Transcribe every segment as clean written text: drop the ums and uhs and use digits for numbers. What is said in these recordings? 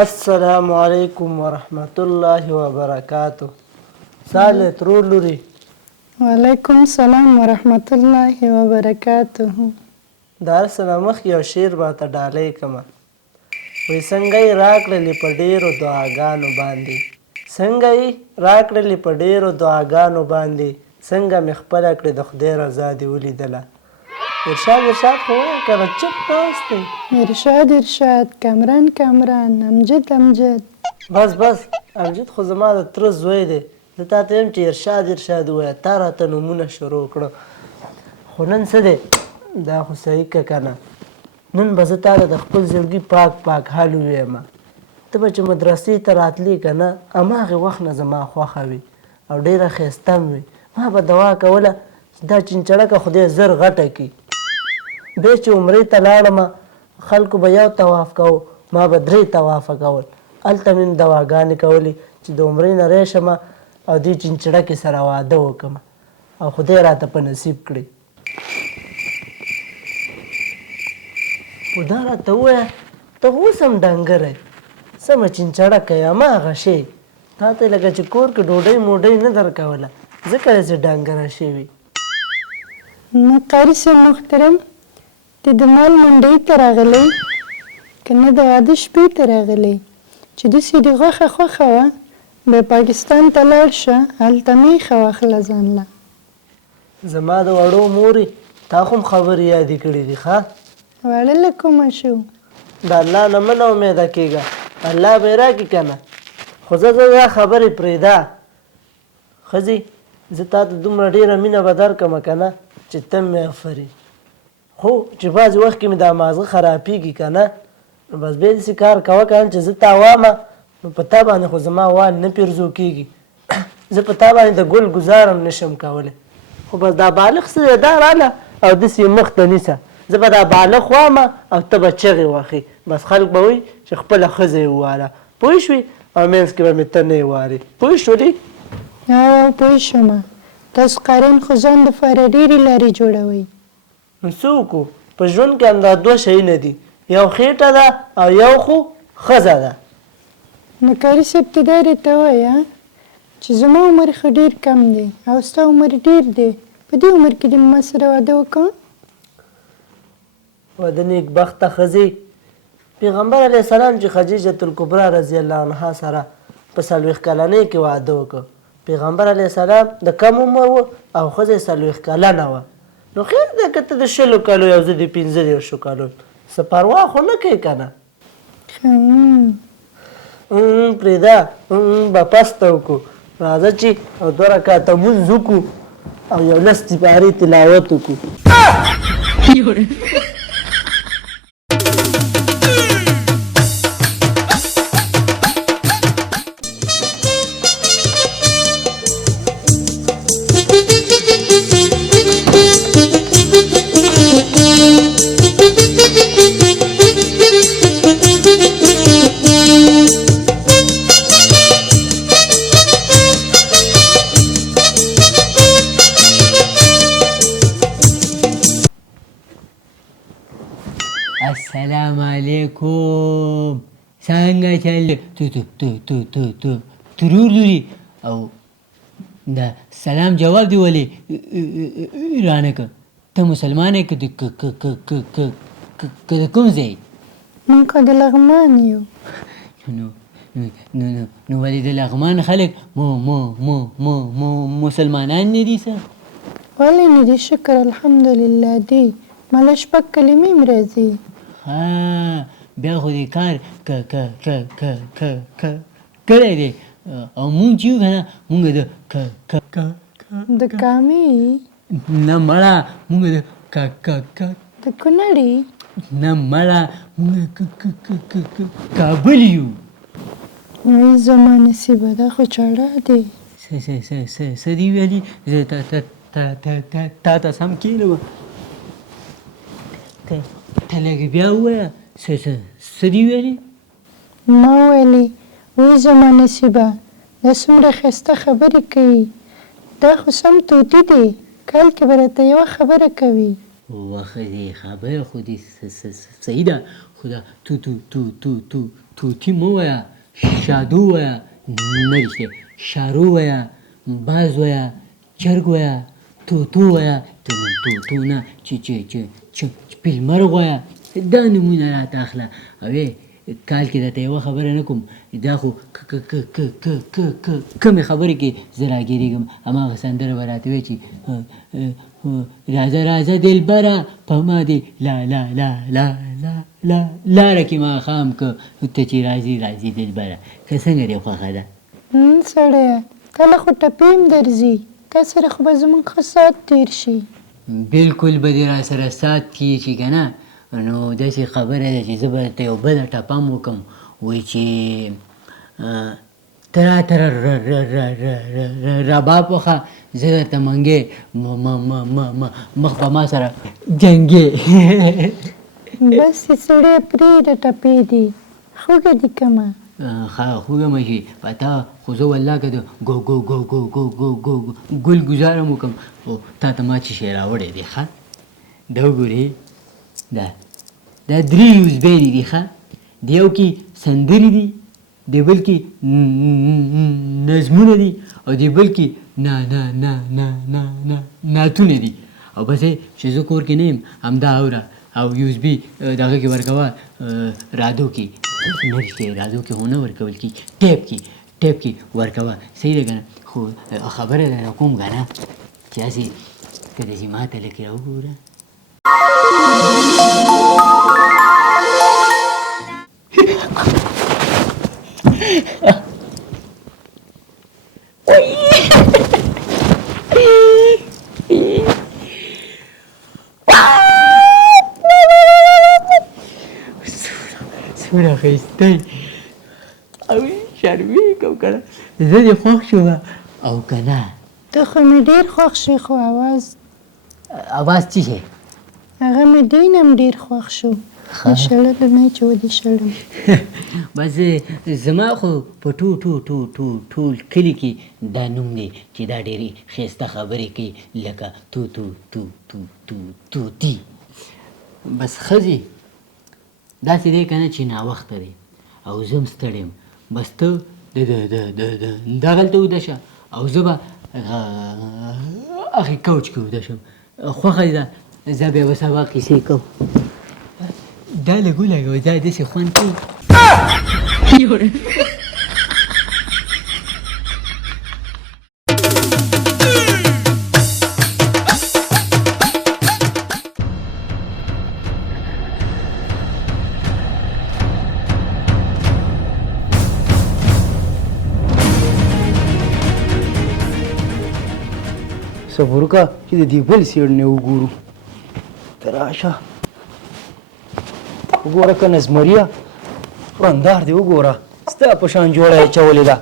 السلام علیکم ورحمت الله وبرکاتو. ساله ترور لوري. وعلیکم السلام ورحمت الله وبرکاته. دارسنه مخکې یو شعر راته ډالۍ کړمه. وایي څنګه یې راکړلې په ډېرو دعاګانو باندې، څنګه یې راکړلې په ډېرو دعاګانو باندې، څنګه مې خپله کړې د خدای رضا دې ولیدله. ارشاد خو وایه که نه چپ ناست دی. ارشاد کامران امجد بس امجد خو زما د تره زوی دی. زه تا ته یم چې ارشاد ووایه، تا راته نومونه شروع کړه. خو نن څه دی دا خو صحیح که که نه، نن به زه تا ته د خپل زړګي پاک حال ووایم. ته به چې مدرسې ته راتلې که نه، هماغې وخت نه زما خوښه وي او ډېره ښایسته م وي. ما به دعا کوله چې دا چینچړکه خدای زر غټه کړي. بیا چې عمرې ته لاړم خلکو به یو طواف کوو، ما به 3 طوافه کول. هلته مې دعاګانې کولې چې د عمرې نه راشم او دې چینچړکې سره واده وکړم او خدای راته په نصیب کړي. خو دا راته ووایه ته خو اوس هم ډنګره یې، سمه چینچړکه یې هماغه شی. تا ته یې لکه چې کور کې ډوډۍ نه درکوله، ځکه داسې ډنګره شوي. نه قاري صاحب محترم، ته د مال منډۍ ته راغلی که نه د واده شپې ته راغلی؟ چې داسې دې غوښه خوښه وه بیا پاکستان ته لاړ شه، هلته میښه واخله ځان له. زما د وړو مورې تا خو هم خبرې یادې کړې دي. ښه واړه له کومه شو؟ د الله نه مه ناامیده کېږه، الله به یې راکړي که نه. خو زه دا خبرې پرېږده. ښځې زه تا ته دومره ډېره مینه به درکړم که نه چې ته مې افرې. خو چې بعضې وخت کې مې دا مازغه خرابېږي که نه، نو بس بیا داسې کار کوه که نه چې زه تا وامه نو په تا باندې خو زما وال نه پیرزو کېږي. زه په تا باندې د ګل ګزار هم نشم کولی. خو بس دا بالغ څه دی دا راله او داسې مخ ته نیسه. زه به دا بالغ وامه او ته به چغې وهې، بس خلک به وایي چې خپله ښځه یې وواله. پوه شوې؟ او منځ کې به مې ته نه یې وارې. پوه شولې؟ پوه شومه. تاسو قاریان خو ځان دپاره ډېرې لارې جوړوئ. نو څه وکړو؟ په ژوند کې همدا 2 شیونه دي، یو خېټه ده او یو خو ښځه ده. نو قاري صاحب ته دا راته ووایه چې زما عمر خو ډېر کم دی او ستا عمر ډېر دی، په دې عمر کې دې ما سره واده وکړه؟ واده نیکبخته ښځې پیغمبر علیه السلام چې خدیجة الکبرا رضی الله عنها سره په 40 کلنۍ کې واده وکړ. پیغمبر علیه السلام د کم عمر و او ښځه 40 کلنه وه. نو خیر دی که ته د 20 کالو او زه د 15 کالو، څه پروا خو نه کوي که نه. پرېږده به پسته وکړو. راځه چې 2 رکعته لمونځ وکړو او یو 10 سپارې تلاوت وکړو. السلام علیکم، څنګه چل ترور لوري؟ او د سلام جواب دی ولې رانه که؟ ته مسلمان یې که د کوم ځای؟ موږ خو د لغمان یو. نو ولې د لغمان خلک مسلمانان نه دي څه؟ ولې نه دي؟ شکر الحمدلله دی. ماله 6 کلمې م راځي. بیا خو دې کار کړی دی. او مونږ چې یو که نه مونږ د کامې؟ نه مړه مونږ د کونړې؟ نه مړه مونږ کابل یو. وایي زما نصیبه دا خو چاړه دی. څه دي ویلي؟ تا ته سم کښېنوه، ته لږ بیا ووایه څه دي ویلي؟ ما ویلې وایي زما نصیبه دا څومره ښایسته خبرې کوي، دا خو سم طوطي دی، کال کې به راته یوه خبره کوي. وخدي خبر خودي سيدة خدا توتی مو ویا شادو ویا نرشته شارو ویا باز ویا چرګ ویا توتو ویا توتو نه چې پیلمرغ ویا دا نمونه راته اخله اوې کال کې درته یوه خبره نه کوم دا خو کمې خبرې کې زه راګیرېږم هماغه سندره به راته وایي چې راځه راځه دلبره په ما دې لاره کې ماښام که ته چې راځي راځي دلبره که څنګه دې خوښه ده سړیه کله خو ټپې هم درځي تا سره خو به زموږ ښه ساعت تېر شي بلکل به دې را سره ساعت تېر شي که نه نو داسې خبره ده چې زه به درته یو بله ټپه هم وکړم وایي چې ته راته رباب وښه زه درته منګې مخ به ما سره جنګې بس یې سړیه پرېږده ټپې دي خوږه دي کمه خوږه مه شي په تا خو زه والله که د ګل ګزاره م وکړم خو تا ته ما چې شی راوړی دی ښه دا وګورې دا درې یوزبیرې دي ښه د یو کې سندرې دي د بل کې نظمونه دي او د بل کې نعتونه دي او بس چې زه کور کې نه یم همدا اوره او یوزبي دغه کې ورکوه رادو کې نرشته رادو کې هونه ورکول کې ټیپ کې ورکوه صحیح ده که نه خو خبره درته کوم که نه چې هسې که داسې ما ته لکې راوګوره څومره ښایسته یې او شرمېږم که نه زه دې خوښ شومه او که نه ته خو مې ډېر خوښ شي خو اواز څه شی هغه مې دوی نه هم ډېر خوښ شو د شړلو نه چې ودې شړم بس زما خو په ټول کلي کې دا نوم دی چې دا ډېرې ښایسته خبرې کوي لکه توتي بس ښځې داسې دی که نه چې ناوخته دی او زه هم ستړی یم بس ته دغلته ویده شه او زه به هغې کوچ کې ویده شم خوښه ده زه بیا به سبا کیسې کوم دا لږ ولګوه دا داسې خوند کوي صبر وکړه چې د دې بل سیړ نه وګورو ته راشه وګوره که نزمریا رندار دې وګوره ستا په شان جوړه یې اچولې ده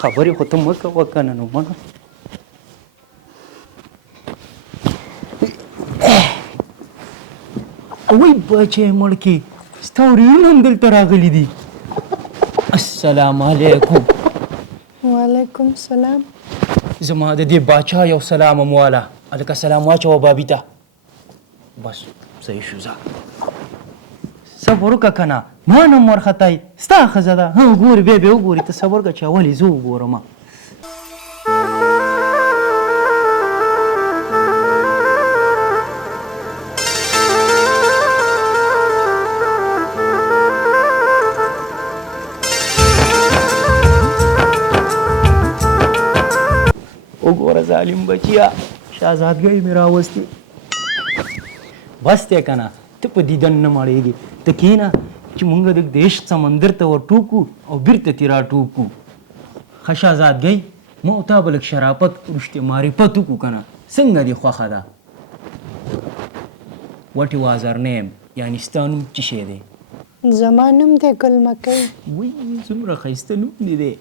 خبرې خو ته مه کوه که نه نو منه وای بچی مړ کې ستا ورېرونه هم دلته راغلي دي السلام علیکم وعلیکم السلام زما د دې باچا یو سلام هم واله هلکه سلام واچوه بابي ته بس صحیح شو ځه صبر وکړه که نه ما نه هم ورختای ستا ښځه ده ها وګورې بیا بیا وګورې ته صبر وکړه چې اول یې زه وګورم وګوره ظالم بچیا شهزادګۍ مې راوستې بس دی که نه ته په دیدن نه مړېږې ته کښېنه چې مونږ د عشق سمندر ته ور ټوکو او بیرته ترې راټوکو ښه شهزادګۍ ما او تا به لږ شرافت وروستې معرفت وکړو که نه څنګه دې خوښه ده وټ واز هر نیم یعنې ستا نوم څه شی دی زما نوم دی ګل مکۍ وی څومره ښایسته نوم دې دی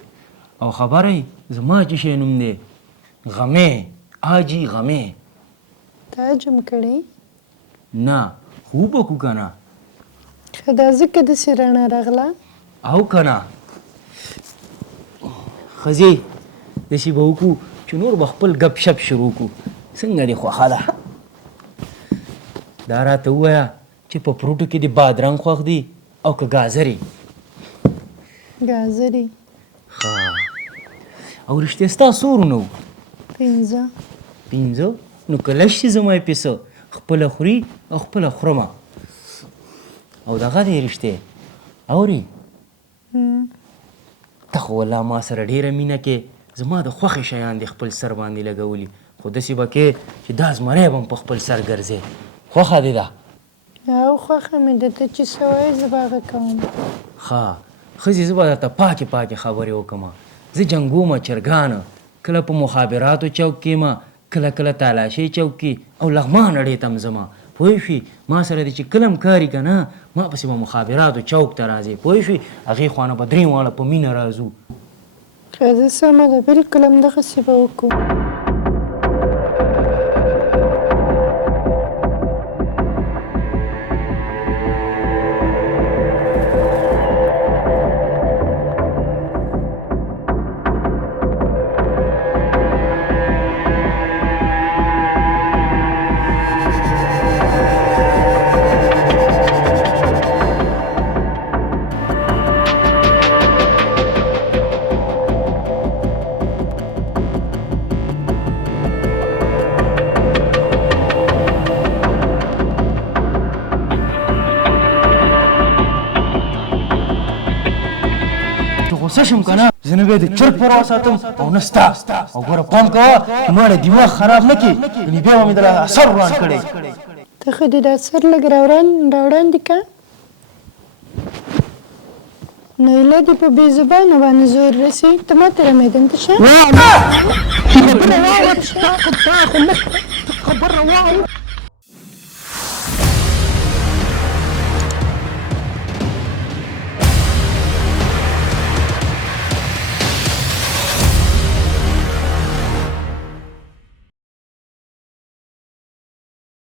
او خبره یې زما څه شی نوم دی غمې آجي غمې تا جم کړی نه خوب وکړو که نه ښه دا ځکه داسې رڼا راغله او که نه ښځې داسې به وکړو چې نور به خپل ګپ شپ شروع کړو څنګه دې خوښه ده دا راته ووایه چې په فروټو کې دې بادرنګ خوښ دي او که ګازرې. ګازرې. ښه او رښتیا ستا څو ورونه وو؟ 5. 5؟ نو که لږ شي زما یې پیسه خپله خوري او خپله خورمه. او دغه دی رښتیا اورې ته خو والله ما سره ډېره مینه کې زما د خوښې شیان دې خپل سر باندې لګولي خو داسې به کې چې دا زمری به م په خپل سر ګرځې. خوښه دې ده؟ او خوښه مې ده ته چې څه وایې زه به هغه کوم. ښه ښځې زه به درته پاکې پاکې خبرې وکړم. زه جنګومه چرګانه کله په مخابراتو چوک کې یم کله کله تالاشۍ چوک کې او لغمان اډې ته م ځمه پوه شوې. ما سره دې چې کله م کار که نه ما پسې به مخابراتو چوک ته راځې پوه شوې. هغې خوا نه به درې واړه په مینه راځو. ښه ده سمه ده بلکل همدغسې به وکړو. غوسه شم که نه زه نه به یې د چرګ پر وساتم او نه ستا. او ګوره پام کوه چې ما دماغ خراب نه کړي یعنې بیا به مې دله اثر وران کړی. ته خو دې دا سر لږ راوړاندې که نو ایله دې په بې زبانه باندې زور رسي. ته ما ته میدان ته شه.